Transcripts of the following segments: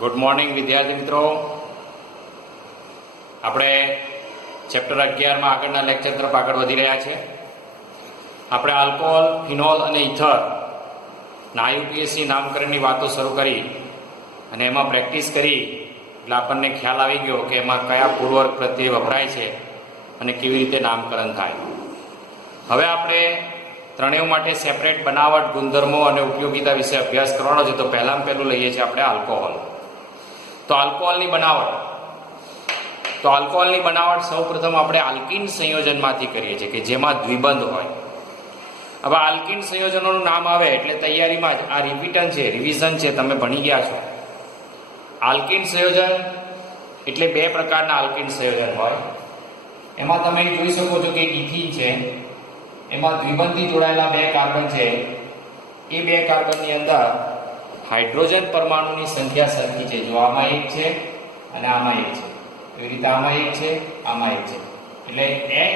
Good morning વિદ્યાર્થી મિત્રો. આપણે ચેપ્ટર 11માં આગળના લેક્ચર તરફ આગળ વધી રહ્યા છે. આપણે આલ્કોહોલ, ફિનોલ અને ઇથર ના IUPAC નામકરણની વાતો શરૂ કરી અને એમાં પ્રેક્ટિસ કરી એટલે આપણને ખ્યાલ આવી ગયો કે એમાં કયા પૂર્વક પ્રત્યય વપરાય છે અને કેવી રીતે નામકરણ થાય. હવે આપણે ત્રણેય માટે સેપરેટ બનાવટ, ગુણધર્મો અને ઉપયોગિતા વિશે અભ્યાસ કરવાનો છે. તો પહેલું લઈએ છીએ આપણે આલ્કોહોલ. તો આલ્કોહોલની બનાવટ સૌપ્રથમ આપણે આલ્કીન સંયોજનમાંથી કરીએ છીએ કે જેમાં દ્વિબંધ હોય. હવે આલ્કીન સંયોજનોનું નામ આવે એટલે તૈયારીમાં જ આ રિવિઝન છે, તમે ભણી ગયા છો. આલ્કીન સંયોજન એટલે બે પ્રકારના આલ્કીન સંયોજન હોય. એમાં તમે જોઈ શકો છો કે ઇથીન છે, એમાં દ્વિબંધથી જોડાયેલા બે કાર્બન છે. એ બે કાર્બનની અંદર હાઇડ્રોજન પરમાણુની સંખ્યા સરખી છે. જો આમાં એક છે અને આમાં એક છે, એવી રીતે આમાં એક છે, આમાં એક છે, એટલે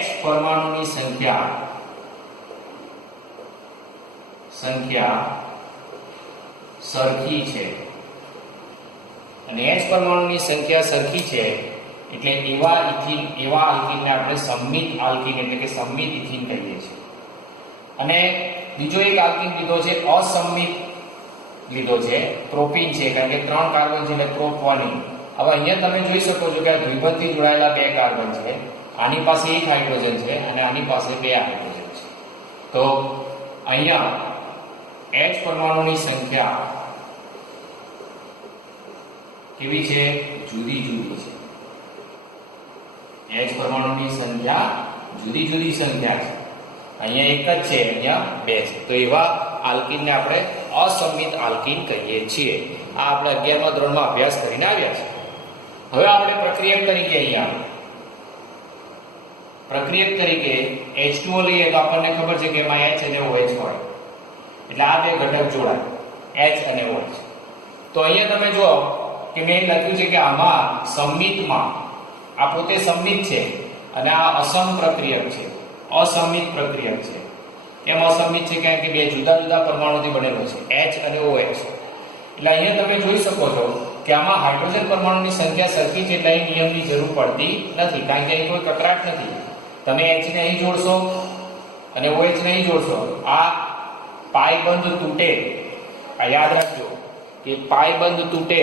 H પરમાણુની સંખ્યા સરખી છે. અને H પરમાણુની સંખ્યા સરખી છે એટલે એવા આલ્કીનને આપણે સંમિત આલ્કીન એટલે કે સંમિત ઇથીન કહીએ છીએ. અને બીજો એક આલ્કીન લીધો છે અસંમિત લીધો છે, પ્રોપીન છે, કારણ કે 3 કાર્બન છે એટલે પ્રોપોનિન. હવે અહીંયા તમે જોઈ શકો છો કે આ દ્વિબંધથી જોડાયેલા બે કાર્બન છે. આની પાસે એક હાઇડ્રોજન છે અને આની પાસે બે હાઇડ્રોજન છે. તો અહીંયા H પરમાણુની સંખ્યા કેવી છે? જુદી જુદી છે. H પરમાણુની સંખ્યા જુદી જુદી સંખ્યા છે. અહીંયા એક જ છે, અહીંયા બે છે. તો એવા આલ્કીનને આપણે અસંમિત આલ્કીન કહીએ છીએ. આ આપણે 11મા ધોરણમાં અભ્યાસ કરીને આવ્યા છે. હવે આપણે પ્રક્રિયક તરીકે અહીંયા પ્રક્રિયક તરીકે H2O લઈએ તો આપણને ખબર છે કે એમાં H અને OH હોય, એટલે આ બે ઘટક જોડાય, H અને OH. તો અહીંયા તમે જુઓ કે મેં લખ્યું છે કે આમાં સંમિતમાં આ પોતે સંમિત છે અને આ અસમ પ્રક્રિયક છે, અસંમિત પ્રક્રિયક છે. કેમ અસંમિત છે? કારણ કે બે જુદા જુદા પરમાણુથી બનેલો છે, H અને OH. એટલે અહીંયા તમે જોઈ શકો છો કે આમાં હાઇડ્રોજન પરમાણુની સંખ્યા સરખી છે એટલે અહીં નિયમની જરૂર પડતી નથી, કારણ કે અહીં કોઈ કકરાટ નથી. તમે H ને અહીં જોડશો અને OH ને અહીં જોડશો, આ પાઈ બંધ તૂટે. આ યાદ રાખજો કે પાઈ બંધ તૂટે,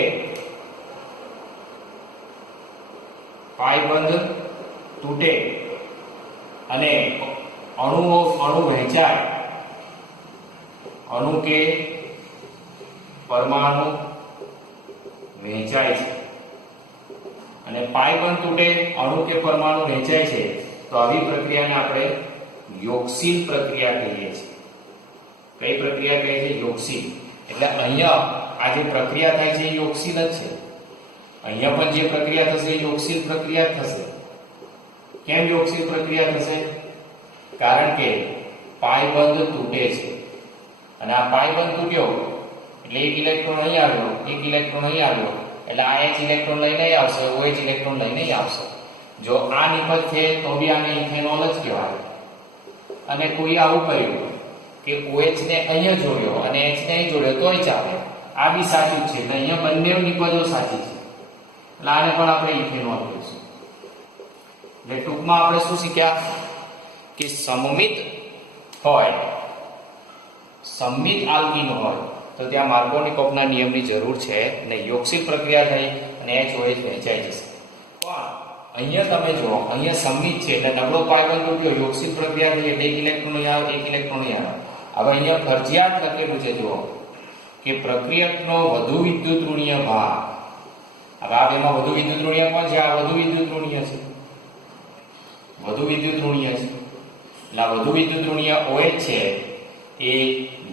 અને અણુ વહેંચાય, અણુ કે પરમાણુ વહેંચાય છે. અને પાઈ બંધ તૂટે, અણુ કે પરમાણુ વહેંચાય છે, તો આવી પ્રક્રિયાને આપણે યોગશીલ પ્રક્રિયા કહીએ છીએ. કઈ પ્રક્રિયા કહે છે? યોગશીલ. એટલે અહીંયા આ જે પ્રક્રિયા થાય છે એ યોગશીલ જ છે. અહીંયા પણ જે પ્રક્રિયા થશે એ યોગશીલ પ્રક્રિયા થશે. કેમ યોગશીલ પ્રક્રિયા થશે? કારણ કે પાઈ બંધ તૂટે છે અને આ પાઈ બંધ તૂટ્યો એટલે એક ઇલેક્ટ્રોન અહીં આવ્યો, એક ઇલેક્ટ્રોન અહીં આવ્યો, એટલે આ H ઇલેક્ટ્રોન લઈને આવશે, OH ઇલેક્ટ્રોન લઈને આવશે. જો આ નિપજ છે તો બી આને ઇથેનોલ જ કહેવાય. અને કોઈ આવું કર્યું કે OH ને અહીંયા જોડ્યો અને H ને અહીં જોડ્યો તોય ચાલે, આ બી સાચું છે. એટલે અહીંયા બંને નિપજો સાચી છે, એટલે આને પણ આપણે ઇથેનોલ કહીશું. એટલે ટૂંકમાં આપણે શું શીખ્યા કે સંમિત આલ્કીન હોય તો ત્યાં માર્કોનિકોવના નિયમની જરૂર છે અને યોગશીલ પ્રક્રિયા થઈ અને HOH વહેંચાઈ જશે. પણ અહીંયા તમે જુઓ, અહીંયા સંમિત છે એટલે નબળો પાઈ બંધ તૂટ્યો, યોગશીલ પ્રક્રિયા થઈ એટલે એક ઇલેક્ટ્રોન અહીં આવે, એક ઇલેક્ટ્રોન અહીં આવે. હવે અહીંયા ફરજિયાત લખેલું છે, જુઓ કે પ્રક્રિયકનો વધુ વિદ્યુત ઋણીય ભાગ. હવે આ બેમાં વધુ વિદ્યુત ઋણીય કોણ છે? આ વધુ વિદ્યુત ઋણીય છે, વધુ વિદ્યુત ઋણીય છે. એટલે આ વધુ વિદ્યુત ઋણીય OH છે એ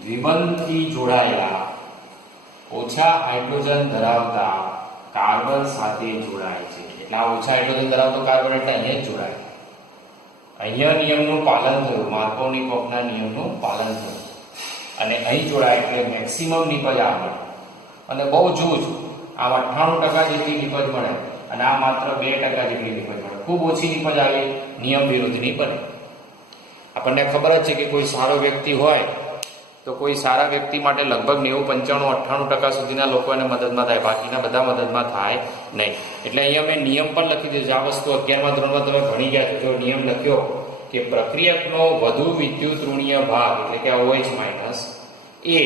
દ્વિબંધથી જોડાયેલા ઓછા હાઇડ્રોજન ધરાવતા કાર્બન સાથે જોડાય છે. એટલે આ ઓછા હાઇડ્રોજન ધરાવતો કાર્બન એટલે અહીંયા જ જોડાય. અહીંયા નિયમનું પાલન થયું, માર્કોનિકોવના નિયમનું પાલન થયું અને અહીં જોડાય એટલે મેક્સિમમ નિપજ આવે. અને બહુ જૂજ આમાં 98% જેટલી નિપજ મળે અને આ માત્ર 2% જેટલી નિપજ મળે. ખૂબ ઓછી નિપજ આવે, નિયમ વિરુદ્ધની બને. આપણને ખબર જ છે કે કોઈ સારો વ્યક્તિ હોય તો કોઈ સારા વ્યક્તિ માટે લગભગ 90, 95, 98% સુધીના લોકો એને મદદમાં થાય, બાકીના બધા મદદમાં થાય નહીં. એટલે અહીંયા મેં નિયમ પણ લખી દીધો છે. આ વસ્તુ 11મા ધોરણમાં તમે ભણી ગયા છો. જો નિયમ લખ્યો કે પ્રક્રિયકનો વધુ વિદ્યુત ઋણીય ભાગ એટલે કે OH માઇનસ એ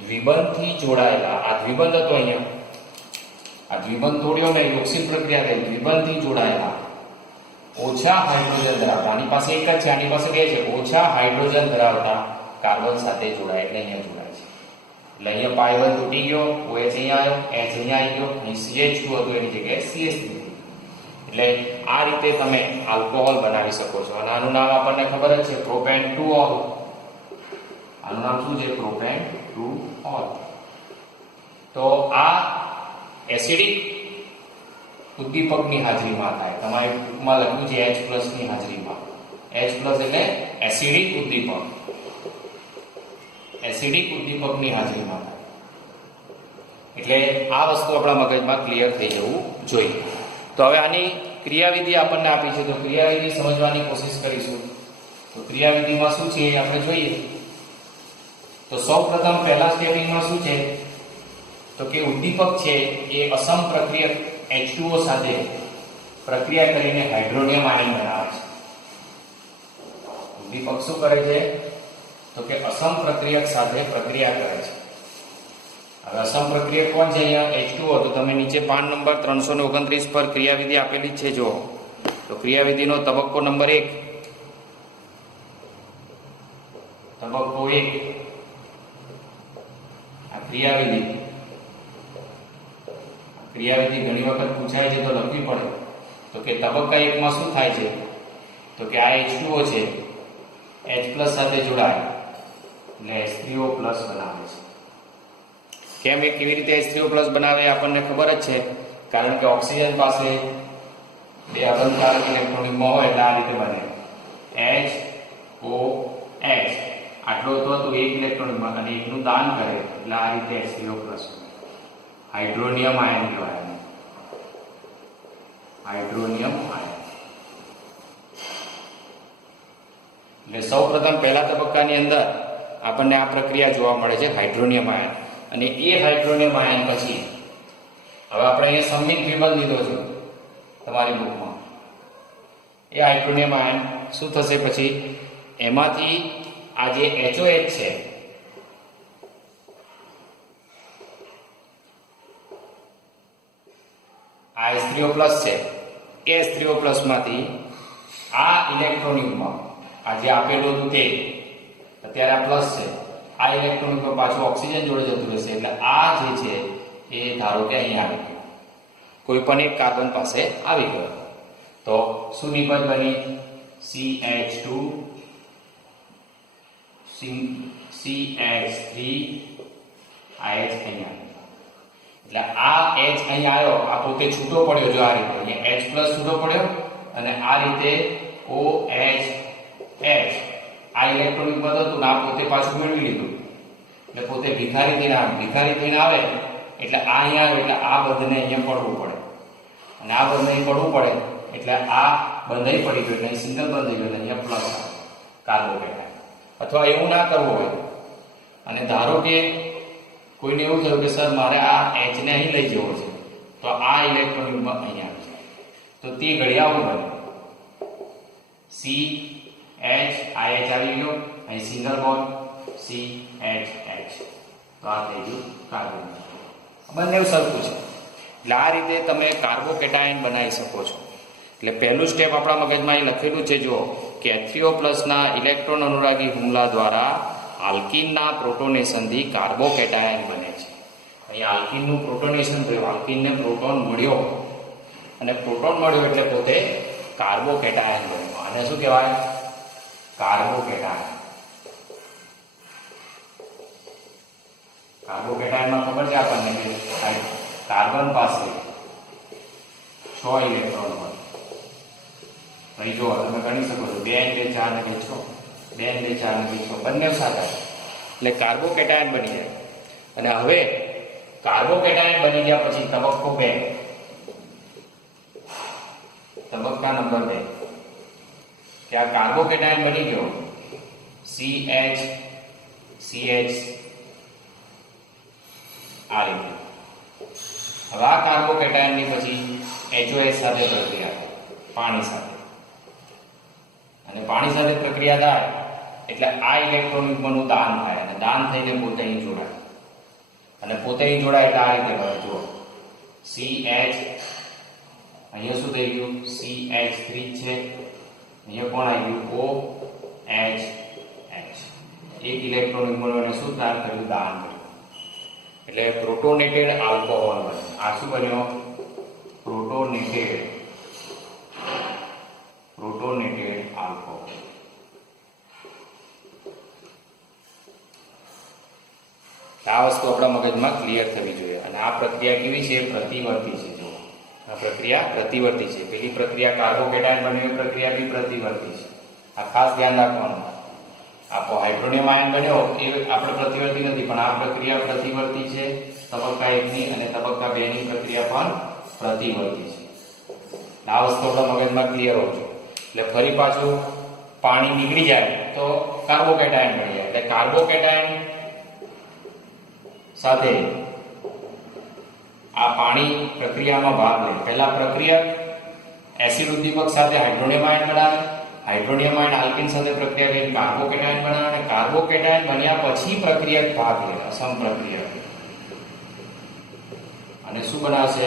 દ્વિબંધથી જોડાયેલા, આ દ્વિબંધ હતો અહીંયા, આ દ્વિબંધ તોડ્યો મેં, યોગશીલ પ્રક્રિયા થઈ, દ્વિબંધથી જોડાયેલા ઓછા હાઇડ્રોજન ધરાવતા, આની પાસે એક જ છે, આની પાસે બે છે, ઓછા હાઇડ્રોજન ધરાવતા કાર્બન સાથે જોડાય એટલે અહીંયા જોડાય છે. એટલે અહીંયા પાય1 તૂટી ગયો, OH અહીંયા આવ્યો, H અહીંયા આવી ગયો, અહીં CH2 હતું એની જગ્યાએ CH3. એટલે આ રીતે તમે આલ્કોહોલ બનાવી શકો છો. અને આનું નામ આપણને ખબર જ છે, પ્રોપેન-2-ઓલ. આનું નામ શું છે? પ્રોપેન-2-ઓલ. તો આ એસિડિક ઉદ્દીપકની હાજરીમાં થાય. તમારે ટૂંકમાં લખ્યું છે H+ ની હાજરીમાં. H+ એટલે એસિડિક ઉદ્દીપક, એસિડિક ઉદ્દીપકની હાજરીમાં થાય. એટલે આ વસ્તુ આપણા મગજમાં ક્લિયર થઈ જવું જોઈએ. તો હવે આની ક્રિયાવિધિ આપણને આપી છે, તો ક્રિયાવિધિ સમજવાની કોશિશ કરીશું. તો ક્રિયાવિધિમાં શું છે એ આપણે જોઈએ. તો સૌપ્રથમ પહેલા સ્ટેપિંગમાં શું છે, તો કે ઉદ્દીપક છે એ અસમ પ્રક્રિયક H2O સાથે પ્રક્રિયા કરીને હાઇડ્રોનિયમ આયન બનાવે છે. ઉદ્દીપક શું કરે છે, તો કે અસમ પ્રક્રિયક સાથે પ્રક્રિયા કરે છે. હવે અસમ પ્રક્રિયક કોણ છે? અહીંયા H2O. તો તમે નીચે પાન નંબર 329 પર ક્રિયાવિધિ આપેલી જ છે. જો તો ક્રિયાવિધિનો તબક્કો નંબર 1, તબક્કો 1 આ ક્રિયાવિધિ. ક્રિયાવિધિ ઘણી વખત પૂછાય છે તો લખવી પડે. તો કે તબક્કા 1 માં શું થાય છે, તો કે આ H2O છે, H+ સાથે જોડાય એટલે H3O+ બનાવે છે. કેમ એ કેવી રીતે H3O+ બનાવે આપણને ખબર જ છે, કારણ કે ઓક્સિજન પાસે બે અબંધકારક ઇલેક્ટ્રોનિકમાં હોય એટલે આ રીતે બને HOH. આટલો તો એક ઇલેક્ટ્રોનિકમાં અને એકનું દાન કરે એટલે આ રીતે H3O+. હાઇડ્રોનિયમ આયન કહેવાય, હાઇડ્રોનિયમ આયન. એટલે સૌપ્રથમ પહેલા તબક્કાની અંદર આપણને આ પ્રક્રિયા જોવા મળે છે, હાઇડ્રોનિયમ આયન. અને એ હાઇડ્રોનિયમ આયન પછી હવે આપણે અહીંયા સંમિત દ્વિબંધ લીધો છે તમારી બુકમાં. એ હાઇડ્રોનિયમ આયન શું થશે પછી, એમાંથી આ જે HOH છે, આ H3O+ છે, એ H3O+ માંથી આ ઇલેક્ટ્રોનિકમાં આ જે આપેલું હતું તે અત્યારે આ પ્લસ છે, આ ઇલેક્ટ્રોનિકમાં પાછું ઓક્સિજન જોડે જતું રહેશે. એટલે આ જે છે એ ધારો કે અહીંયા આવી ગયું, કોઈ પણ એક કાર્બન પાસે આવી ગયો. તો શું નિપજ બની? CH2 CH3 આ H અહીંયા. એટલે આ H અહીંયા આવ્યો, આ પોતે છૂટો પડ્યો. જો આ રીતે અહીંયા H+ છૂટો પડ્યો અને આ રીતે OH આ ઇલેક્ટ્રોનિક બંધ હતું ને આ પોતે પાછું મેળવી લીધું. એટલે પોતે ભિખારી થઈને આવે એટલે આ અહીંયા આવે એટલે આ બંધને અહીંયા પડવું પડે અને આ બંધ અહીં પડવું પડે એટલે આ બંધ અહીં પડી ગયો એટલે સિંગલ બંધ થઈ ગયો એટલે અહીંયા પ્લસ આવે કાર્બોકેટાયન. અથવા એવું ના કરવું હોય અને ધારો કે કોઈને એવું થયું કે સર મારે આ H ને અહીં લઈ જવો છે, તો આ ઇલેક્ટ્રોનિકમાં અહીંયા આવે છે. તો તે ઘડી આવું બને CH આ H આવી ગયો, અહીં સિંગલ બોન્ડ CH. તો આ થઈ ગયું કાર્બન. બંને સરખું છે. એટલે આ રીતે તમે કાર્બોકેટાયન બનાવી શકો છો. એટલે પહેલું સ્ટેપ આપણા મગજમાં અહીં લખેલું છે જો કે H3O+ ના ઇલેક્ટ્રોન અનુરાગી હુમલા દ્વારા આલ્કીનના પ્રોટોનેશનથી કાર્બોકેટાયન બને છે. અહીં આલ્કીનનું પ્રોટોનેશન થયું, આલ્કીનને પ્રોટોન મળ્યો અને પ્રોટોન મળ્યો એટલે પોતે કાર્બોકેટાયન બન્યો. આને શું કહેવાય? કાર્બોકેટાયન. કાર્બોકેટાયનમાં ખબર છે આપણને કે કાર્બન પાસે 6 ઇલેક્ટ્રોન હોય. અહીં જો તમે ગણી શકો છો 2 2 4 ને 6, 2 2 4 ને 6 બંને સાથે એટલે કાર્બોકેટાયન બની જાય. અને હવે કાર્બોકેટાયન બની ગયા પછી તબક્કો 2, તબક્કા નંબર 2 કે આ કાર્બોકેટાયન બની ગયો CH CH આ રીતે. હવે આ કાર્બોકેટાયનની પછી HOH સાથે પ્રક્રિયા થાય પાણી સાથે, અને પાણી સાથે પ્રક્રિયા થાય એટલે આ ઇલેક્ટ્રોન યુગ્મનું દાન થાય, અને દાન થઈને પોતે અહીં જોડાય, અને પોતે અહીં જોડાય એટલે આ રીતે બને. જુઓ CH અહીંયા શું થઈ ગયું? CH3 છે, અહીંયા કોણ આવી ગયું? OH. એક ઇલેક્ટ્રોન યુગ્મનું શું દાન કર્યું? દાન કર્યું. એટલે પ્રોટોનેટેડ આલ્કોહોલ બન્યો. આ શું બન્યો? પ્રોટોનેટેડ આલ્કોહોલ. આ વસ્તુ આપણા મગજમાં ક્લિયર થવી જોઈએ. અને આ પ્રક્રિયા કેવી છે? પ્રતિવર્તી છે. જો આ પ્રક્રિયા પ્રતિવર્તી છે. પેલી પ્રક્રિયા કાર્બોકેટાયન બન્યું, પ્રક્રિયા બી પ્રતિવર્તી છે. આ ખાસ ધ્યાન રાખવાનું. આપો હાઇડ્રોનિયમ આયન બન્યો એ આપણે પ્રતિવર્તી નથી, પણ આ પ્રક્રિયા પ્રતિવર્તી છે. તબક્કા 1 ની અને તબક્કા 2 ની પ્રક્રિયા પણ પ્રતિવર્તી છે. આ વસ્તુ આપણા મગજમાં ક્લિયર હોવું જોઈએ. એટલે ફરી પાછું પાણી નીકળી જાય તો કાર્બોકેટાયન બની જાય. એટલે કાર્બોકેટાયન સાથે આ પાણી પ્રક્રિયામાં ભાગ લે. પહેલા પ્રક્રિયા એસિડ ઉદ્દીપક સાથે હાઇડ્રોનિયમ આયન બનાવે, હાઇડ્રોનિયમ આયન આલ્કીન સાથે પ્રક્રિયા કરીને કાર્બોકેટાયન બનાવે, અને કાર્બોકેટાયન બન્યા પછી પ્રક્રિયા ભાગ લે, અસમ પ્રક્રિયા, અને શું બનાવશે?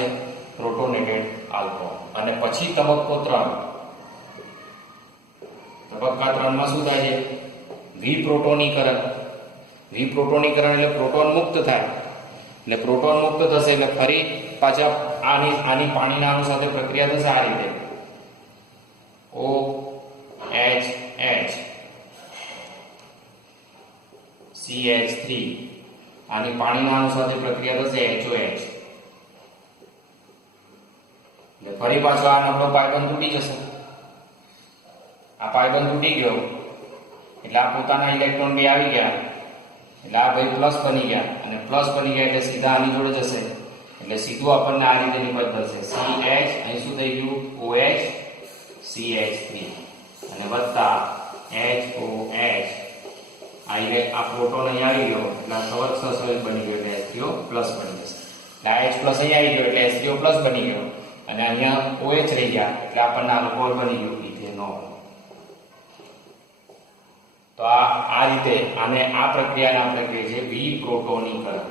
પ્રોટોનેટેડ આલ્કોહોલ. અને પછી તબક્કો 3, તબક્કા 3 માં શું થાય છે? વિપ્રોટોનીકરણ. વિપ્રોટોનીકરણ એટલે પ્રોટોન મુક્ત થાય. એટલે પ્રોટોન મુક્ત થશે એટલે ફરી પાછા આની પાણીના અણુ સાથે પ્રક્રિયા થશે આ રીતે. OH CH3 આની પાણીના અણુ સાથે પ્રક્રિયા થશે HOH. એટલે ફરી પાછો આ નબળો પાયબંધ તૂટી જશે. આ પાયબંધ તૂટી ગયો એટલે આ પોતાના ઇલેક્ટ્રોન બી આવી ગયા, એટલે આ ભાઈ પ્લસ બની ગયા, અને પ્લસ બની ગયા એટલે સીધા આની જોડે જશે. એટલે સીધું આપણને આ રીતે નિપજ થશે. CH અહીં શું થઈ ગયું? OH CH3 અને વત્તા HOH. આ પ્રોટોન અહીં આવી ગયો એટલે સહસંયોજક બની ગયો એટલે H3O પ્લસ બની જશે. એટલે આ H પ્લસ અહીં આવી ગયો એટલે H3O પ્લસ બની ગયો, અને અહીંયા OH રહી ગયા એટલે આપણને આલ્કોહોલ બની ગયું, ઇથેનોલ. તો આ રીતે આને આ પ્રક્રિયાને આપણે કહીએ છીએ વિપ્રોટોનીકરણ.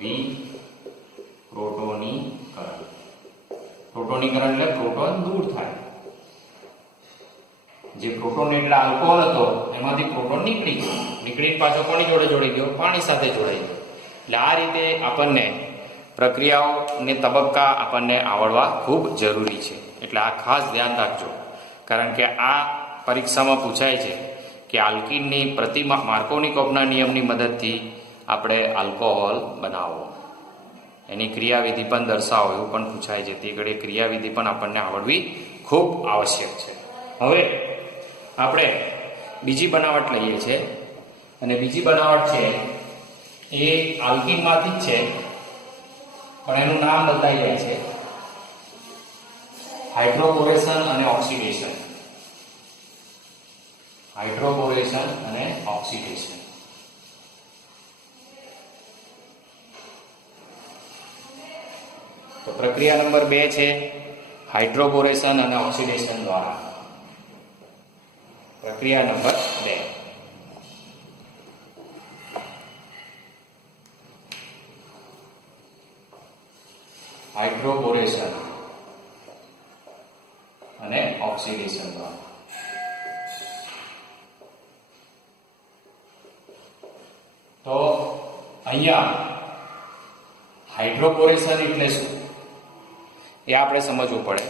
વિપ્રોટોનીકરણ. પ્રોટોનીકરણ એટલે પ્રોટોન દૂર થાય. જે પ્રોટોનેટેડ આલ્કોહોલ હતો એમાંથી પ્રોટોન નીકળી ગયો, નીકળીને પાછો કોની જોડે જોડી ગયો? પાણી સાથે જોડાઈ ગયો. એટલે આ રીતે આપણને પ્રક્રિયાઓ ને તબક્કા આપણને આવડવા ખૂબ જરૂરી છે. એટલે આ ખાસ ધ્યાન રાખજો, કારણ કે આ પરીક્ષામાં પૂછાય છે કે આલ્કીનની માર્કોની-કોપના નિયમની મદદથી આપણે આલ્કોહોલ બનાવો, એની ક્રિયાવિધિ પણ દર્શાવો એવું પણ પૂછાય છે. તે ઘડી ક્રિયાવિધિ પણ આપણને આવડવી ખૂબ આવશ્યક છે. હવે આપણે બીજી બનાવટ લઈએ છીએ, અને બીજી બનાવટ છે એ આલ્કીનમાંથી જ છે, પણ એનું નામ બદલાઈ જાય છે. હાઇડ્રોબોરેશન અને ઓક્સિડેશન. હાઇડ્રોબોરેશન અને ઓક્સિડેશન. તો પ્રક્રિયા નંબર 2 છે હાઇડ્રોબોરેશન અને ઓક્સિડેશન દ્વારા. પ્રક્રિયા નંબર 2. હાઇડ્રોબોરેશન અને ઓક્સિડેશન દ્વારા. તો અહીંયા હાઇડ્રોબોરેશન એટલે શું એ આપણે સમજવું પડે.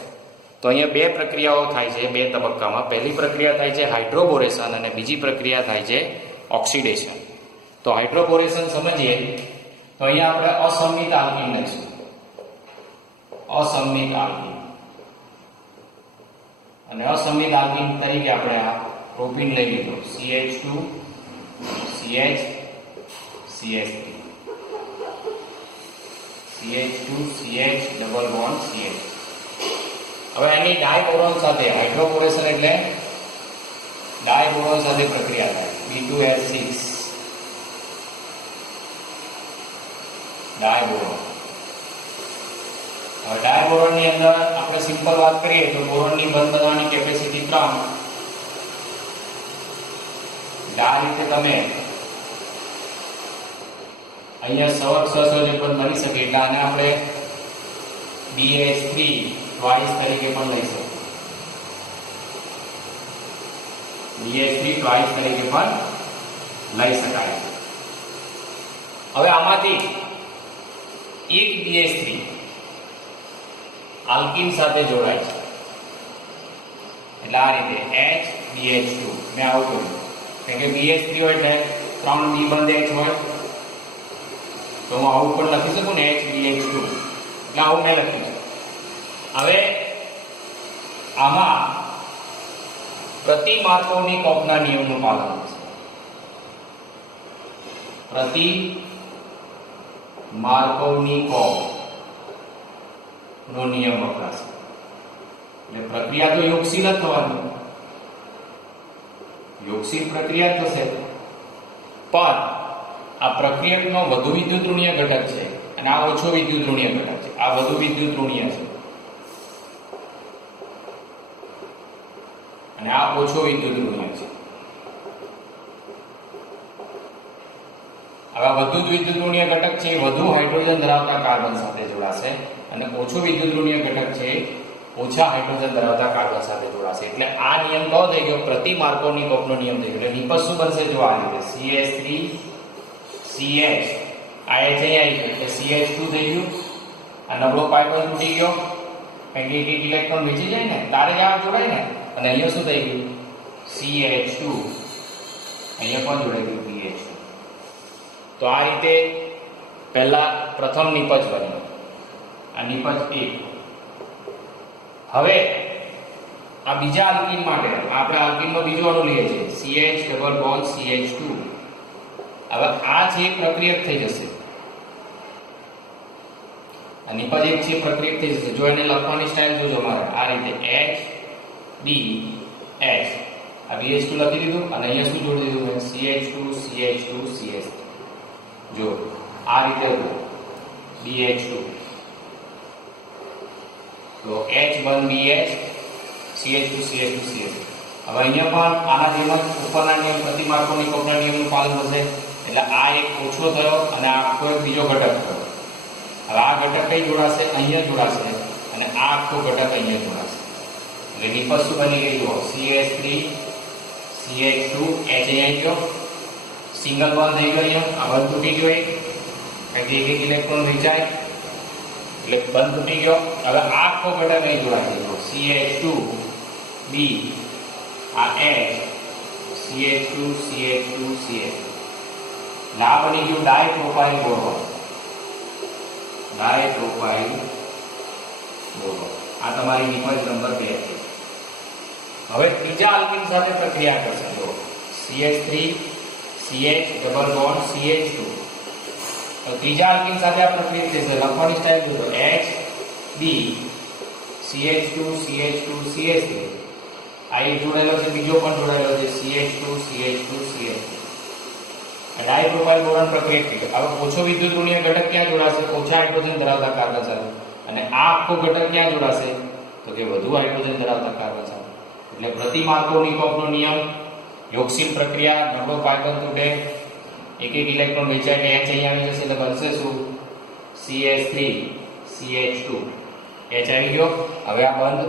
તો અહીંયા 2 પ્રક્રિયાઓ થાય છે 2 તબક્કામાં. પહેલી પ્રક્રિયા થાય છે હાઇડ્રોબોરેશન અને બીજી પ્રક્રિયા થાય છે ઓક્સિડેશન. તો હાઇડ્રોબોરેશન સમજીએ તો અહીંયા આપણે અસંમિત આલ્કીન લઈશું. અસંમિત આલ્કીન, અને અસંમિત આલ્કીન તરીકે આપણે આ પ્રોપીન લઈ લીધો. CH2 CH CH3 CH2 CH double bond CH. હવે એની ડાયબોરોન સાથે હાઇડ્રોબોરેશન એટલે ડાયબોરોન સાથે પ્રક્રિયા થાય. B2H6 ડાયબોરોન. હવે ડાયબોરોનની અંદર આપણે સિમ્પલ વાત કરીએ તો બોરોનની બંધ બનાવવાની કેપેસિટી 3. આ રીતે તમે અહીંયા સહસંયોજક બંધ બની શકે એટલે આને આપણે BH3 ટ્વાઇસ તરીકે પણ લઈ શકીએ. BH3 ટ્વાઇસ તરીકે પણ લઈ શકાય. હવે આમાંથી એક BH3 આલ્કીન સાથે જોડાય છે એટલે આ રીતે HBH2 મેં આવું કર્યું કારણ કે BH3 હોય એટલે 3 B બંધ H હોય તો હું આવું પણ લખી શકું ને HBH2 એટલે આવું મેં લખ્યું. હવે આમાં પ્રતિ માર્કોની કોપના નિયમનું પાલન થશે. પ્રતિ માર્કોની કોપ નો નિયમ વપરાશે એટલે પ્રક્રિયા તો યોગશીલ જ થવાની, યોગશીલ પ્રક્રિયા થશે. પણ આ પ્રક્રિયકનો વધુ વિદ્યુત ઋણીય ઘટક છે અને આ ઓછો વિદ્યુત ઋણીય ઘટક છે. આ વધુ વિદ્યુત ઋણીય છે અને આ ઓછો વિદ્યુત ઋણીય છે. હવે વધુ વિદ્યુત ઋણીય ઘટક છે એ વધુ હાઇડ્રોજન ધરાવતા કાર્બન સાથે જોડાશે અને ઓછો વિદ્યુત ઋણીય ઘટક છે ઓછા હાઇડ્રોજન ધરાવતા કાર્બન સાથે જોડાશે. એટલે આ નિયમ કયો થઈ ગયો? પ્રતિ માર્કોની કોપનો નિયમ થઈ ગયો. એટલે નિપજ શું બનશે? જો આ રીતે CH3 CH આ H અહીં આવી ગયો એટલે CH2 થઈ ગયું. આ નબળો પાઇપ જ તૂટી ગયો કારણ કે એક ઇલેક્ટ્રોન વેચી જાય ને તારે જ આ જોડાય ને. અને અહીંયા શું થઈ ગયું? CH2 અહીંયા પણ જોડાઈ ગયું BH2. તો આ રીતે પહેલા પ્રથમ નિપજ બન્યો. આ નિપજ 1. હવે આ બીજા આલ્કીન માટે આપણે આલ્કીનનો બીજો અણુ લઈએ છીએ CH ડબલ બોન્ડ CH2. હવે આ છે પ્રક્રિયક થઈ જશે. આ નિપજ 1 છે પ્રક્રિયક થઈ જશે. જો એને લખવાની સ્ટાઇલ જોજો મારે આ રીતે H B H આ BH2 લખી દીધું અને અહીંયા શું જોડી દીધું મેં? CH2 CH2 CH2. જો આ રીતે BH2 તો H1 BH CH2 CH2 CH2. હવે અહીંયા પણ આના જેમ જ ઉપરના નિયમ પ્રતિ માર્કોની કોપના નિયમનું પાલન થશે એટલે આ એક ઓછો થયો અને આખો એક બીજો ઘટક થયો. હવે આ ઘટક કઈ જોડાશે? અહીંયા જોડાશે અને આ આખો ઘટક અહીંયા જોડાશે એટલે નિપજ શું બની ગઈ? જો CH3 CH2 H અહીંયા ગયો સિંગલ બોન્ડ થઈ ગયો. અહીંયા આ બંધ તૂટી ગયો કારણ કે એક ઇલેક્ટ્રોન વેચાય એટલે બંધ તૂટી ગયો. હવે આખો ઘટક અહીં જોડાઈ ગયો CH2 B આ H CH2 CH2 CH. આ બની ગયું ડાયપ્રોપાઇલ બોરોન. ડાયપ્રોપાઇલ બોરોન આ તમારી નિપજ નંબર 2 છે. હવે ત્રીજા આલ્કીન સાથે પ્રક્રિયા કરશે. જો CH3 CH double bond CH2. તો ત્રીજા આલ્કીન સાથે આ પ્રક્રિયા થશે. લખવાની સ્ટાઇલ જોજો H B CH2 CH2 CH3. આ એક જોડાયેલો છે બીજો પણ જોડાયેલો છે CH2 CH2 CH3. ડાયપ્રોપાઇલ બોરોન પ્રક્રિયા થઈ ગઈ. હવે ઓછો વિદ્યુત ઋણીય ઘટક ક્યાં જોડાશે? ઓછા હાઇડ્રોજન ધરાવતા કાર્બન સાથે. અને આ આખો ઘટક ક્યાં જોડાશે? તો કે વધુ હાઇડ્રોજન ધરાવતા કાર્બન સાથે. એટલે પ્રતિ માર્કોની કોપનો નિયમ યોગશીલ પ્રક્રિયા નબળો કાર્બન તૂટે એક એક ઇલેક્ટ્રોન વેચાઈને H અહીં આવી જશે એટલે બનશે શું? CH3 CH2 H આવી ગયો. હવે આ બંધ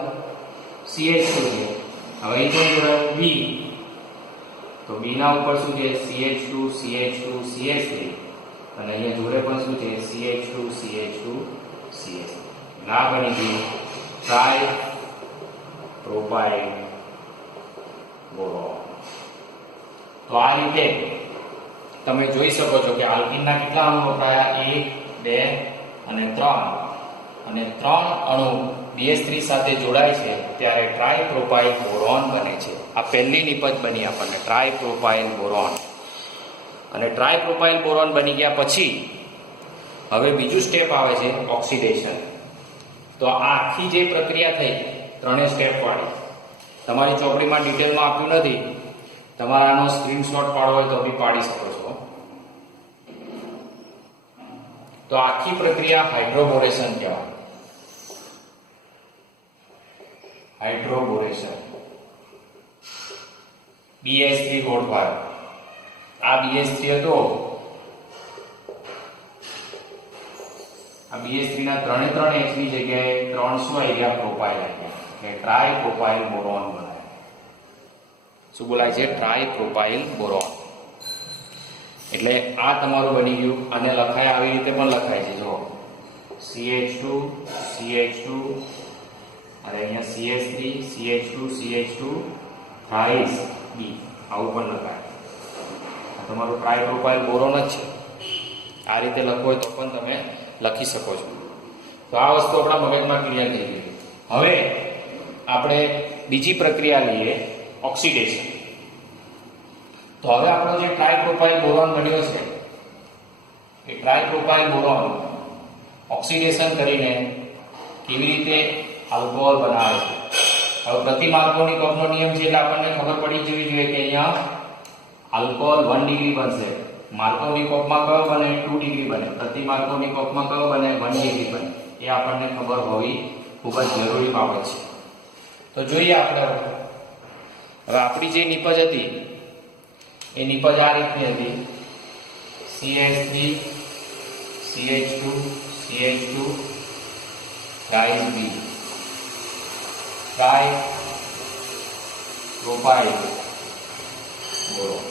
CH2 છે. હવે અહીં તો જોડાયું B તો B ના ઉપર શું છે? CH2 CH2 CH3 અને અહીંયા જોડે પણ શું છે? CH2 CH2 CH3. ના બની ગયું ટ્રાય પ્રોપાઇલ બોરોન. તો આ રીતે તમે જોઈ શકો છો કે આલ્કીનના કેટલા અણુ વપરાયા? 1 2 અને 3 અને 3 અણુ BH3 સાથે જોડાય છે ત્યારે ટ્રાયપ્રોપાઇલ બોરોન બને છે. આ પહેલી નિપજ બની આપણને ટ્રાયપ્રોપાઇલ બોરોન. અને ટ્રાયપ્રોપાઇલ બોરોન બની ગયા પછી હવે બીજું સ્ટેપ આવે છે ઓક્સિડેશન. તો આ આખી જે પ્રક્રિયા થઈ ત્રણેય સ્ટેપ વાળી તમારી ચોપડીમાં ડિટેલમાં આપ્યું નથી. તમારે આનો સ્ક્રીનશોટ પાડવો હોય તો બી પાડી શકો છો. તો આખી પ્રક્રિયા હાઇડ્રોબોરેશન કહેવાય. હાઇડ્રોબોરેશન. BH3 આ BH3 હતો. આ BH3 ના ત્રણે H ની જગ્યાએ 300 એરિયા પ્રોપાઇલ આવ્યા એટલે ટ્રાયપ્રોપાઇલ બોરોન બનાવ્યા. શું બોલાય છે? ટ્રાયપ્રોપાઇલ બોરોન. એટલે આ તમારું બની ગયું. અને લખાય આવી રીતે પણ લખાય છે. જો CH2 CH2 અને અહીંયા CH3 CH2 CH2 thrice B આવું પણ લખાય. આ તમારું ટ્રાયપ્રોપાઇલ બોરોન જ છે. આ રીતે લખો હોય તો પણ તમે લખી શકો છો. તો આ વસ્તુ આપણા મગજમાં ક્લિયર થઈ ગઈ. હવે આપણે બીજી પ્રક્રિયા લઈએ, ઓક્સિડેશન. તો હવે આપણો જે ટ્રાયપ્રોપાઇલ બોરોન બન્યો છે એ ટ્રાયપ્રોપાઇલ બોરોન ઓક્સિડેશન કરીને કેવી રીતે આલ્કોહોલ બનાવે છે. હવે પ્રતિ માર્કોનિકોવનો નિયમ છે એટલે આપણને ખબર પડી જવી જોઈએ કે અહીંયા આલ્કોહોલ 1 ડિગ્રી બનશે. માર્કોનિકોવમાં કયો બને? 2 ડિગ્રી બને. પ્રતિ માર્કોનિકોવમાં કયો બને? 1 ડિગ્રી બને. એ આપણને ખબર હોવી ખૂબ જ જરૂરી બાબત છે. તો જોઈએ આપણે હવે આપણી જે નિપજ હતી એ નિપજ આ રીતની હતી. CH3 CH2 CH2 thrice B ટ્રાયપ્રોપાઇલ boron.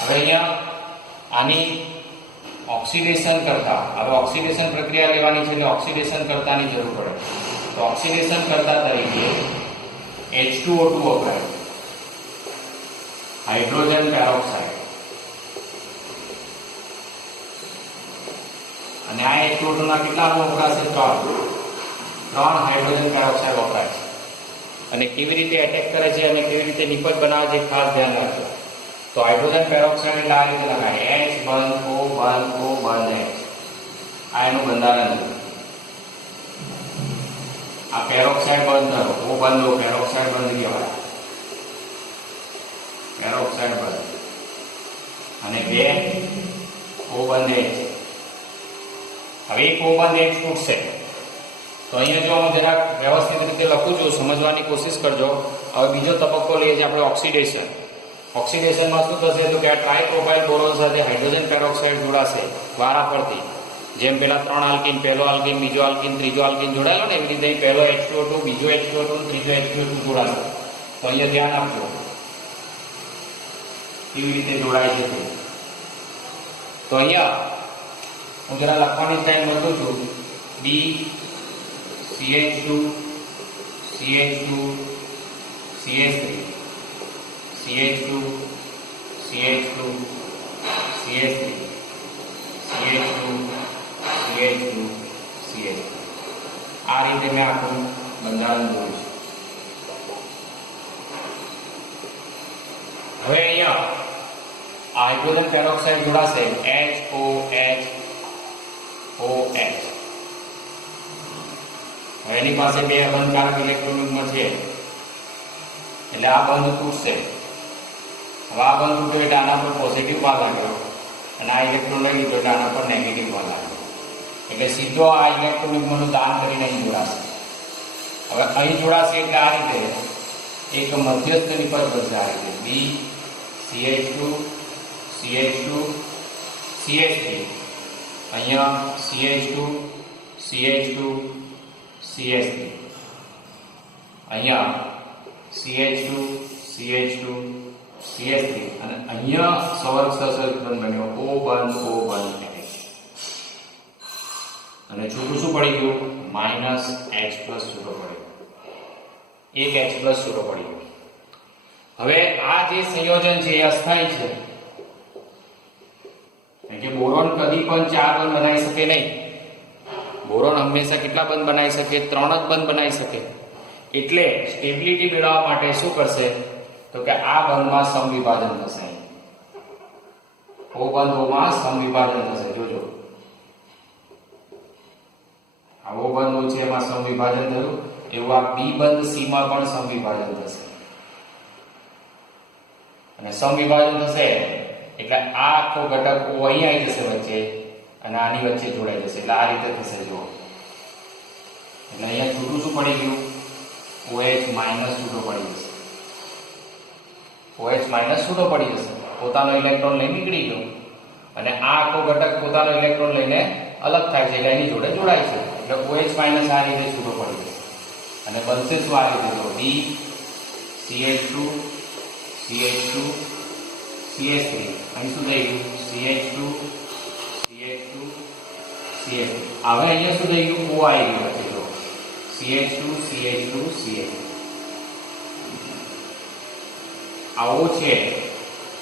હવે અહીંયા આની ઓક્સિડેશન કરતા, હવે ઓક્સિડેશન પ્રક્રિયા લેવાની છે એટલે ઓક્સિડેશન કરતાની જરૂર પડે. તો ઓક્સિડેશન કરતા તરીકે H2O2 વપરાય, હાઇડ્રોજન પેરોક્સાઇડ. અને આ H2O2 ના કેટલા અણુ વપરાશે? 3 હાઇડ્રોજન પેરોક્સાઇડ વપરાય છે. અને કેવી રીતે એટેક કરે છે અને કેવી રીતે નિપજ બનાવે છે ખાસ ધ્યાન રાખજો. તો હાઇડ્રોજન પેરોક્સાઇડ એટલે આ રીતે લખાય H બંધ O બંધ O બંધ H. આ એનું બંધારણ છે. આ પેરોક્સાઇડ બંધ કરો, O બંધ O, પેરોક્સાઇડ બંધ કહેવાય. પેરોક્સાઇડ બંધ. અને 2 O બંધ H. હવે એક O બંધ H તૂટશે. તો અહીંયા જો હું જરાક વ્યવસ્થિત રીતે લખું છું, સમજવાની કોશિશ કરજો. હવે બીજો તબક્કો લઈએ છીએ આપણે ઓક્સિડેશન. ઓક્સિડેશનમાં શું થશે? તો કે આ ટ્રાયપ્રોપાઇલ બોરોન સાથે હાઇડ્રોજન પેરોક્સાઇડ જોડાશે વારા ફરતી. જેમ પેલા 3 આલ્કીન, પહેલો આલ્કીન, બીજો આલ્કીન, ત્રીજો આલ્કીન જોડાયેલો ને, એવી રીતે પહેલો H2O2, બીજો H2O2, ત્રીજો H2O2 જોડાશે. તો અહીંયા ધ્યાન આપજો કેવી રીતે જોડાય છે તે. તો અહીંયા હું જરા લખવાની સ્ટાઇલ બતાવું છું. B CH2 CH2 CH3 CH2 CH2 CH3 CH2 CH2 CH3. આ રીતે મેં આખું બંધારણ જોયું છે. હવે અહીંયા હાઇડ્રોજન પેરોક્સાઇડ જોડાશે HOH. હવે એની પાસે 2 બંધકારક ઇલેક્ટ્રોન યુગ્મ છે એટલે આ બંધ તૂટશે. હવે આ બંધ તૂટ્યો એટલે આના પર પોઝિટિવ બળ લાગ્યો અને આ ઇલેક્ટ્રોન લઈ લીધો એટલે આના પર નેગેટિવ બળ લાગ્યો. એટલે સીધો આ ઇલેક્ટ્રોન યુગ્મનું દાન કરીને અહીં જોડાશે. હવે અહીં જોડાશે એટલે આ રીતે એક મધ્યસ્થ નિપજ બનશે. આ રીતે B CH2 CH2 CH3. અહીંયા CH2 CH2 CH3. અહીંયા CH2 CH2 CH3. અને અહીંયા સવર્ગ સહસર્ગ બંધ બન્યો O બંધ O બંધ H. અને છૂટું શું પડી ગયું? -H પ્લસ છૂટો પડ્યો. એક H પ્લસ છૂટો પડી ગયો. હવે આ જે સંયોજન છે એ અસ્થાયી છે. કે બોરોન કદી પણ 4 બંધ બનાવી શકે નહીં. બોરોન હંમેશા કેટલા બંધ બનાવી શકે? 3 જ બંધ બનાવી શકે. એટલે સ્ટેબિલિટી મેળવવા માટે શું કરશે? તો કે આ બંધમાં સમવિભાજન થશે. O બંધ O માં સમવિભાજન થશે. જોજો આ O બંધ O છે એમાં સમવિભાજન થયું, એવું આ B બંધ C માં પણ સમવિભાજન થશે. અને સમવિભાજન થશે એટલે આ આખો ઘટક O અહીં આવી જશે વચ્ચે, અને આની વચ્ચે જોડાઈ જશે એટલે આ રીતે થશે જુઓ. એટલે અહીંયા છૂટું શું પડી ગયું? OH માઇનસ છૂટો પડી જશે. OH માઇનસ છૂટો પડી જશે, પોતાનો ઇલેક્ટ્રોન લઈને નીકળી ગયો અને આ આખો ઘટક પોતાનો ઇલેક્ટ્રોન લઈને અલગ થાય છે એટલે એની જોડે જોડાય છે એટલે OH માઇનસ આ રીતે છૂટો પડી જશે અને બનશે શું આ રીતે જો D CH2 CH2 CH3. અહીં શું થઈ ગયું? CH2 CH2 CH3. હવે અહીંયા શું થઈ ગયું? O આવી ગયો છે જો CH2 CH2 CH3. આ O છે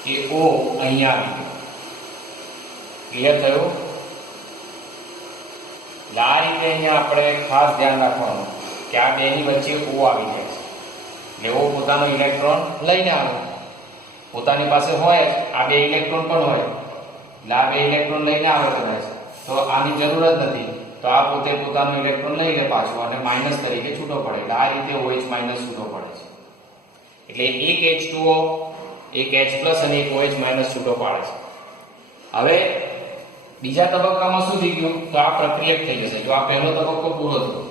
એ O અહીંયા આવી ગયો. ક્લિયર થયું? આ રીતે અહીંયા આપણે ખાસ ધ્યાન રાખવાનું કે આ બેની વચ્ચે O આવી જાય છે એટલે O પોતાનો ઇલેક્ટ્રોન લઈને આવે, પોતાની પાસે હોય આ બે ઇલેક્ટ્રોન પણ હોય એટલે આ બે ઇલેક્ટ્રોન લઈને આવે કદાચ તો આની જરૂર જ નથી તો આ પોતે પોતાનો ઇલેક્ટ્રોન લઈ લે પાછો અને માઇનસ તરીકે છૂટો પડે એટલે આ રીતે OH માઇનસ છૂટો પડે છે. એટલે એક H2O એક H પ્લસ અને એક OH માઇનસ છૂટો પાડે છે. હવે બીજા તબક્કામાં શું થઈ ગયું? તો આ પ્રક્રિયક થઈ જશે. જો આ પહેલો તબક્કો પૂરો થયો,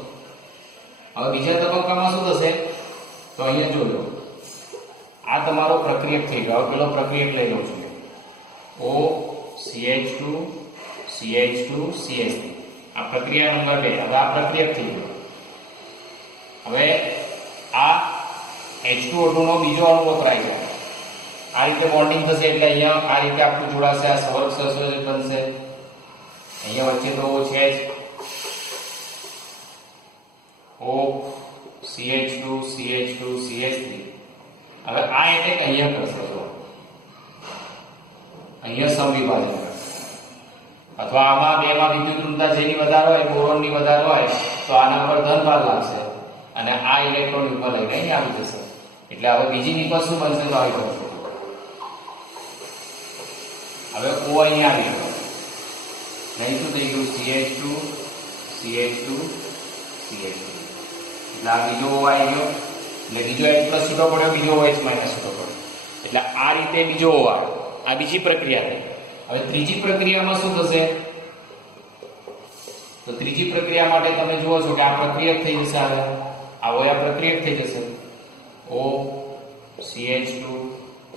હવે બીજા તબક્કામાં શું થશે? તો અહીંયા જોજો આ તમારો પ્રક્રિયક થઈ ગયો. હવે પેલો પ્રક્રિયક લઈ લઉં છું O CH2 CH2 CH3. આ પ્રક્રિયા નંબર 2. હવે આ પ્રક્રિયક થઈ ગયો. હવે આ H2O2 નો બીજો અણુ વપરાય છે. આ રીતે બોન્ડિંગ થશે એટલે અહીંયા આ રીતે આખું જોડાશે, આ સવર્ગ સંયોજક બનશે. અહીંયા વચ્ચે તો O છે જ. O CH2 CH2 CH3. હવે આ એટેક અહીંયા કરશે તો અહીંયા સમવિભાજન કરશે અથવા આમાં બેમાં વિદ્યુત ઋણતા જેની વધારે હોય, બોરોનની વધારે હોય તો આના પર ધન ભાર લાગશે અને આ ઇલેક્ટ્રોન ઉપર લઈને અહીં આવી જશે. એટલે હવે બીજી નિપજ શું બનશે તો આવી જશે. હવે O અહીંયા આવી ગયો નહીં શું થઈ ગયું? CH2 CH2 CH3. એટલે આ બીજો O આવી ગયો એટલે બીજો H પ્લસ છૂટો પડ્યો, બીજો OH માઇનસ છૂટો પડ્યો એટલે આ રીતે બીજો O આવે. આ બીજી પ્રક્રિયા થઈ. હવે ત્રીજી પ્રક્રિયામાં શું થશે? તો ત્રીજી પ્રક્રિયા માટે તમે જુઓ છો કે આ પ્રક્રિયક થઈ જશે. હવે આ O આ પ્રક્રિયક થઈ જશે. O CH2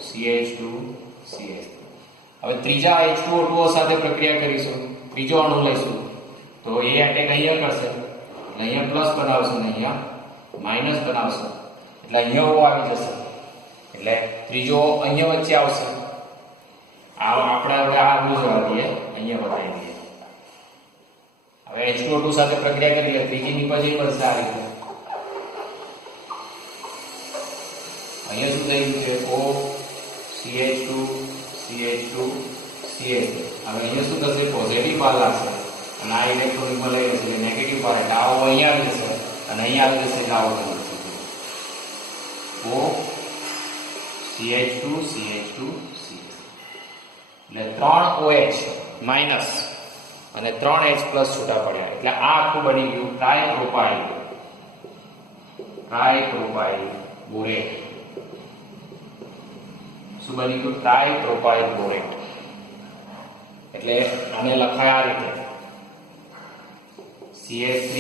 CH2 CH3. હવે ત્રીજા H2O2 સાથે પ્રક્રિયા કરીશું, ત્રીજો અણુ લઈશું તો એ એટેક અહીંયા કરશે એટલે અહીંયા પ્લસ બનાવશે અને અહીંયા માઇનસ બનાવશે એટલે અહીંયા O આવી જશે એટલે ત્રીજો અહીંયા વચ્ચે આવશે. આપણે હવે આ જવા દઈએ, અહીંયા બતાવી દઈએ. હવે H2O2 સાથે પ્રક્રિયા કરી લે, ત્રીજી નિપજ બનશે આ રીતે. અહીંયા શું થઈ ગયું છે? O CH2 CH2 CH3. હવે અહીંયા શું થશે? પોઝિટિવ ભાર લાગશે અને આ ઇલેક્ટ્રોન માં લઈ લેશે એટલે નેગેટિવ ભાર એટલે આ O અહીંયા આવી જશે અને અહીંયા આવી જશે એટલે આવો થઈ જશે. O CH2 CH2 CH3. એટલે 3 OH માઇનસ અને 3 H પ્લસ છૂટા પડ્યા એટલે આ આખું બની ગયું ટ્રાઇપ્રોપાઇલ બોરેટ. શું બની ગયું? ટ્રાઇપ્રોપાઇલ બોરેટ. એટલે આને લખાય આ રીતે CH3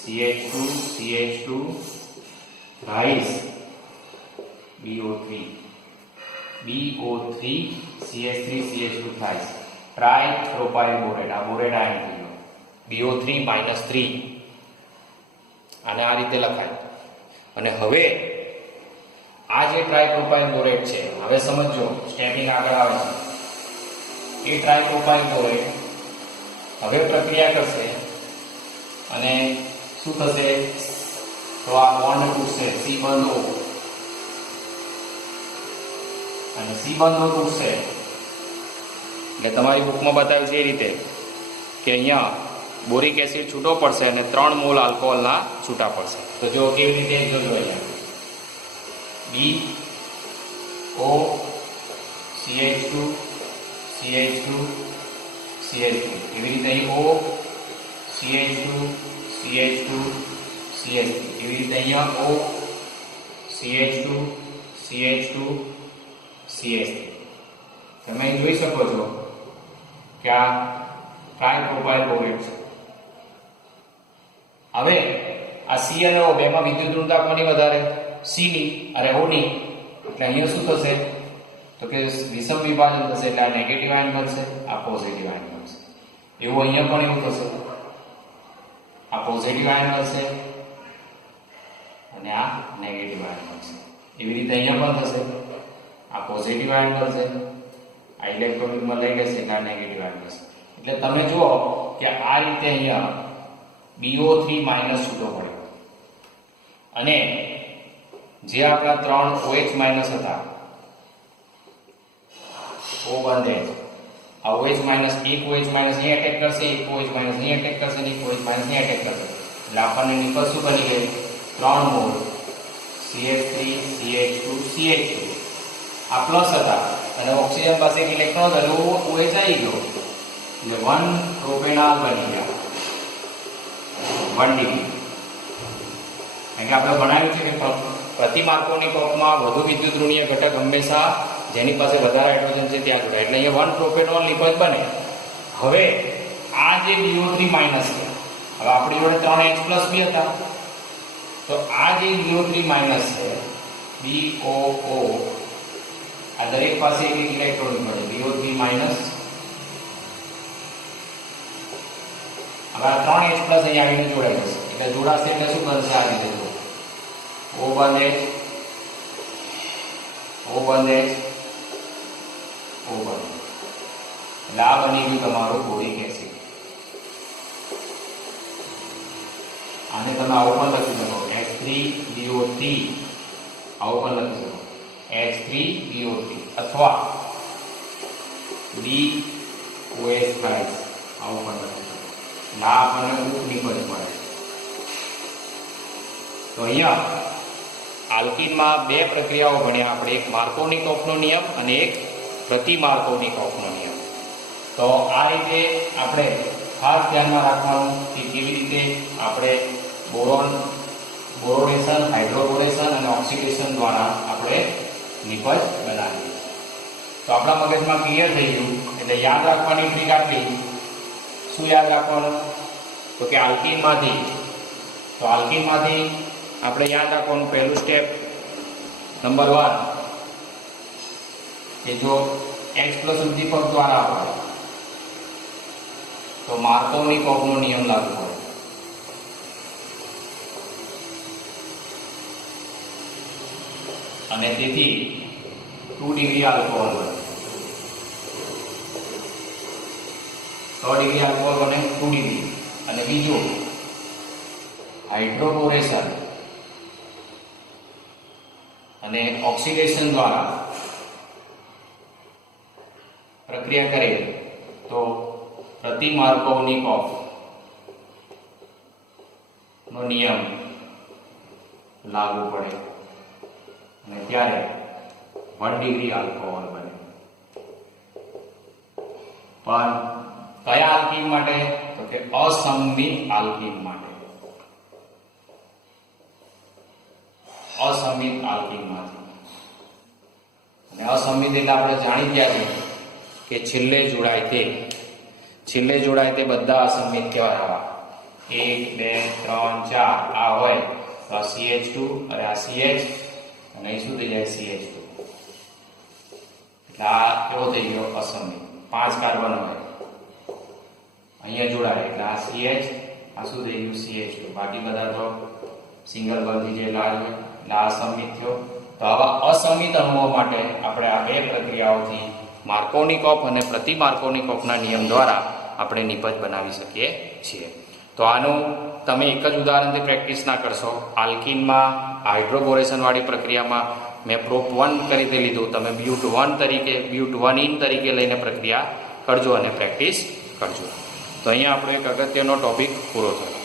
CH2 CH2 rice BO3 CH3 CH2 થાય ટ્રાઇપ્રોપાઇલ બોરેટ. આ બોરેટ આયન થઈ ગયો BO3 -3. આને આ રીતે લખાય. અને હવે આ જે ટ્રાઇપ્રોપાઇલ બોરેટ છે, હવે સમજો સ્ટેપિંગ આગળ આવે છે. એ ટ્રાઇપ્રોપાઇલ બોરેટ હવે પ્રક્રિયા કરશે અને શું થશે? તો આ બોન્ડ તૂટશે, C બંધ O અને C બંધ O તૂટશે એટલે તમારી બુકમાં બતાવ્યું છે એ રીતે કે અહીંયા બોરિક એસિડ છૂટો પડશે અને 3 મોલ આલ્કોહોલના છૂટા પડશે. તો જો કેવી રીતે જોજો અહીંયા BO CH2 CH2 CH2. એવી રીતે અહીં O CH2 CH2 CH3. એવી રીતે અહીંયા O CH2 CH2 CH3. તમે જોઈ શકો છો કે આ ટ્રાયપ્રોપાઇલ બોરેટ છે. હવે આ સી અને ઓ બેમાં વિદ્યુત ઋણતા કોની વધારે? સી ની અને ઓ ની. એટલે અહીંયા શું થશે તો કે વિષમ વિભાજન થશે એટલે આ નેગેટિવ આયન બનશે, આ પોઝિટિવ આયન બનશે. એવું અહીંયા પણ એવું થશે, આ પોઝિટિવ આયન બનશે અને આ નેગેટિવ આયન બનશે. એવી રીતે અહીંયા પણ થશે, આ પોઝિટિવ આયન બનશે, આ ઇલેક્ટ્રોનિકમાં લઈ જશે એટલે આ નેગેટિવ આયન બનશે. એટલે તમે જુઓ કે આ રીતે અહીંયા BO3 માઇનસ છૂટો પડ્યો અને જે આપણા 3 OH માઇનસ હતા, O બંધ આ OH માઇનસ, એક OH માઇનસ અહીં એટેક કરશે, એક OH માઇનસ અહીં એટેક કરશે અને એક OH માઇનસ અહીં એટેક કરશે. એટલે આપણને નિકલ શું બની ગઈ? 3 મોલ CH3 CH2 CH2. આ પ્લસ હતા અને ઓક્સિજન પાસે એક ઇલેક્ટ્રોન હતો, OH આવી ગયો એટલે 1 પ્રોપેનોલ બની ગયા 1 ડિગ્રી. કારણ કે આપણે ભણાવ્યું છે કે પ્રતિ માર્કોની કપમાં વધુ વિદ્યુત ઋણીય ઘટક હંમેશા જેની પાસે વધારે હાઇડ્રોજન છે ત્યાં જોડાય. એટલે અહીંયા 1 પ્રોપેનોલ નિપજ બને. હવે આ જે BO3 માઇનસ છે, હવે આપણી જોડે 3H પ્લસ બી હતા, તો આ જે BO3 માઇનસ છે BOO, આ દરેક પાસે એક ઇલેક્ટ્રોન મળે BO3 માઇનસ. હવે આ 3H પ્લસ અહીં આવીને જોડાઈ જશે એટલે જોડાશે એટલે શું બનશે? આ રીતે O બંધ H, O બંધ H, O બંધ. એટલે આ બની ગયું તમારું બોરિક એસિડ. આને તમે આવું પણ લખી શકો H3BO3, આવું પણ લખી શકો H3BO3 અથવા BOH5 આવું પણ લખી શકો. ના આપણને ઉપનિપજ મળે. તો અહીંયા આલ્કીનમાં બે પ્રક્રિયાઓ ભણ્યા આપણે, એક માર્કોનિકોફનો નિયમ અને એક પ્રતિ માર્કોનિકોફનો નિયમ. તો આ રીતે આપણે ખાસ ધ્યાનમાં રાખવાનું કે કેવી રીતે આપણે બોરોનેશન, હાઇડ્રોબોરેશન અને ઓક્સિડેશન દ્વારા આપણે નિપજ બનાવીએ. તો આપણા મગજમાં ક્લિયર થઈ ગયું. એટલે યાદ રાખવાની ટ્રીક આટલી. શું યાદ રાખવાનું? તો કે આલ્કીનમાંથી આપણે યાદ રાખવાનું પહેલું સ્ટેપ નંબર 1 કે જો H પ્લસ ઉદ્દીપક દ્વારા હોય તો માર્કોનિકોફનો નિયમ લાગુ પડે. અને તેથી 2 ડિગ્રી આલ્કોહોલ બને. 3 ડિગ્રી આલ્કોહોલ બને 2 ડિગ્રી. અને બીજું હાઇડ્રોબોરેશન અને ઓક્સિડેશન દ્વારા પ્રક્રિયા કરે તો પ્રતિ માર્કોનિકોફ નો નિયમ લાગુ પડે અને ત્યારે 1 ડિગ્રી આલ્કોહોલ બને. પણ કયા આલ્કીન માટે? તો કે અસંમિત આલ્કીન માટે. અસંમિત આલ્કીનમાંથી. અને અસંમિત એટલે આપણે જાણી ગયા છે કે છેલ્લે જોડાય તે બધા અસંમિત કહેવાય. 1 2 3 4 આ હોય તો આ CH2 અને આ CH અને અહીં શું થઈ જાય? CH2. એટલે આ કેવો થઈ ગયો? અસંમિત. 5 કાર્બન હોય અહીંયા જોડાય એટલે આ CH, આ શું થઈ ગયું? CH2. બાકી બધા તો સિંગલ બંધ થઈ જાય એટલે આ અસંમિત થયો. તો આવા અસંમિત અણુઓ માટે આપણે આ બે પ્રક્રિયાઓથી માર્કોનિકોફ અને પ્રતિ માર્કોનિકોફના નિયમ દ્વારા આપણે નિપજ બનાવી શકીએ છીએ. તો આનું તમે એક જ ઉદાહરણથી પ્રેક્ટિસ ના કરશો. આલ્કીનમાં હાઇડ્રોબોરેશન વાળી પ્રક્રિયામાં મેં પ્રોપ 1 તરીકે લીધું, તમે બ્યુટ1 તરીકે લઈને પ્રક્રિયા કરજો અને પ્રેક્ટિસ કરજો. તો અહીંયા આપણો એક અગત્યનો ટોપિક પૂરો થયો.